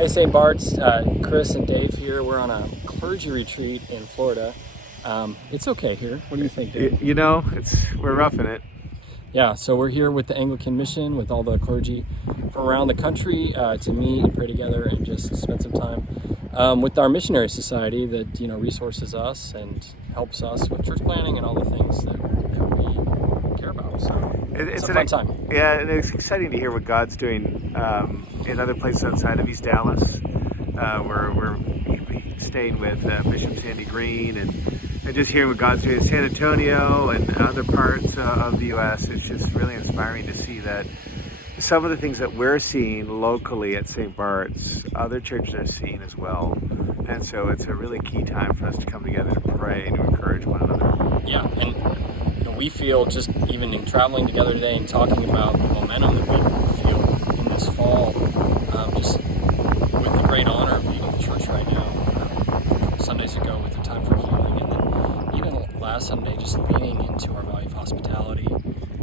Hey, St. Bart's, Chris and Dave here. We're on a clergy retreat in Florida. It's okay here. What do you think, Dave? We're roughing it. Yeah, so we're here with the Anglican Mission, with all the clergy from around the country to meet and pray together and just spend some time with our missionary society that resources us and helps us with church planning and all the things that we care about. So it's a fun time. Yeah, and it's exciting to hear what God's doing in other places outside of East Dallas. We're staying with Bishop Sandy Green and just hearing what God's doing in San Antonio and other parts of the U.S. It's just really inspiring to see that some of the things that we're seeing locally at St. Bart's, other churches are seeing as well. And so it's a really key time for us to come together to pray and to encourage one another. Yeah, and we feel just even in traveling together today and talking about the momentum that we feel in this fall, just with the great honor of leading the church right now. A couple Sundays ago with the Time for Healing, and then even last Sunday just leaning into our value of hospitality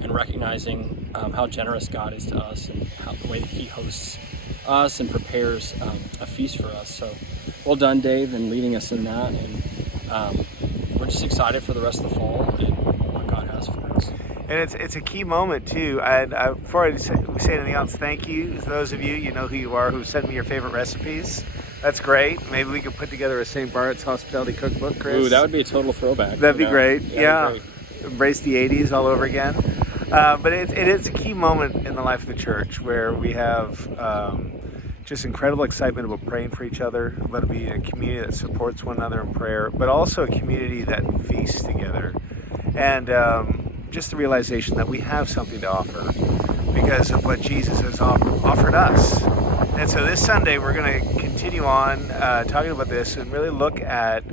and recognizing how generous God is to us and the way that He hosts us and prepares a feast for us. So well done, Dave, in leading us in that, and we're just excited for the rest of the fall and what God has for us. And it's a key moment too. And before we say anything else, thank you to those of you, you know who you are, who sent me your favorite recipes. That's great. Maybe we could put together a St. Bart's hospitality cookbook, Chris. Ooh, that would be a total throwback. That'd be great. Yeah. Be great. Embrace the 80s all over again. But it is a key moment in the life of the church where we have just incredible excitement about praying for each other, about it being a community that supports one another in prayer, but also a community that feasts together. And just the realization that we have something to offer because of what Jesus has offered us. And so this Sunday we're going to continue on talking about this and really look at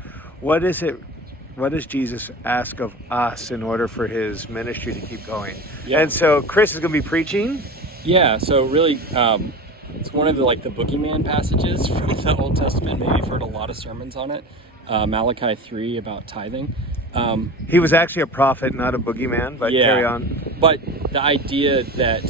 what does Jesus ask of us in order for His ministry to keep going. Yeah. And so Chris is going to be preaching. Yeah, so really it's one of the boogeyman passages from the Old Testament. Maybe you've heard a lot of sermons on it. Malachi 3 about tithing. He was actually a prophet, not a boogeyman, but yeah, carry on. But the idea that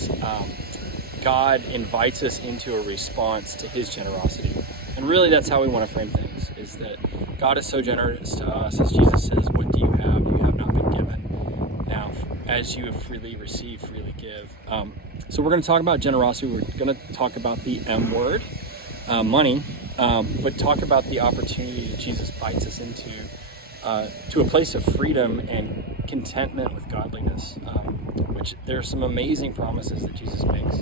God invites us into a response to His generosity. And really that's how we want to frame things, is that God is so generous to us, as Jesus says, what do you have? You have not been given. Now, as you have freely received, freely give. So we're going to talk about generosity. We're going to talk about the M word, money, but talk about the opportunity that Jesus invites us into to a place of freedom and contentment with godliness, which there are some amazing promises that Jesus makes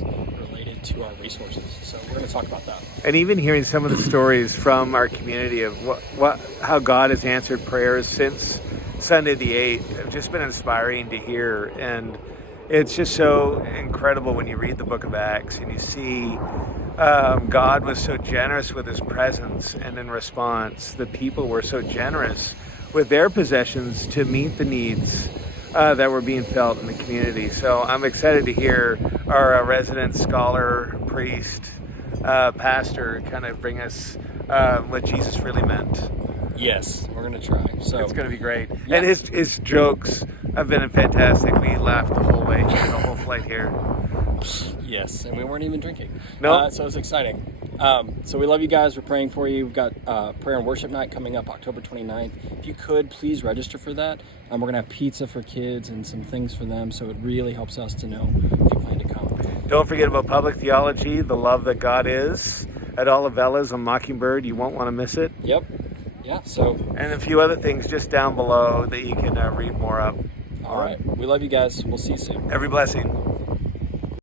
related to our resources. So we're going to talk about that. And even hearing some of the stories from our community of how God has answered prayers since Sunday the 8th have just been inspiring to hear. And it's just so incredible when you read the book of Acts and you see God was so generous with His presence, and in response the people were so generous with their possessions to meet the needs that were being felt in the community. So I'm excited to hear our resident scholar, priest, pastor kind of bring us what Jesus really meant. Yes, we're going to try. So it's going to be great. Yeah. And his jokes have been fantastic. We laughed the whole way, the whole flight here. Yes, and we weren't even drinking. No. So it's exciting. So we love you guys. We're praying for you. We've got prayer and worship night coming up October 29th. If you could, please register for that. We're going to have pizza for kids and some things for them, so it really helps us to know if you plan to come. Don't forget about public theology, the love that God is, at Olivella's on Mockingbird. You won't want to miss it. Yep. Yeah, so. And a few other things just down below that you can read more of. All right. We love you guys. We'll see you soon. Every blessing.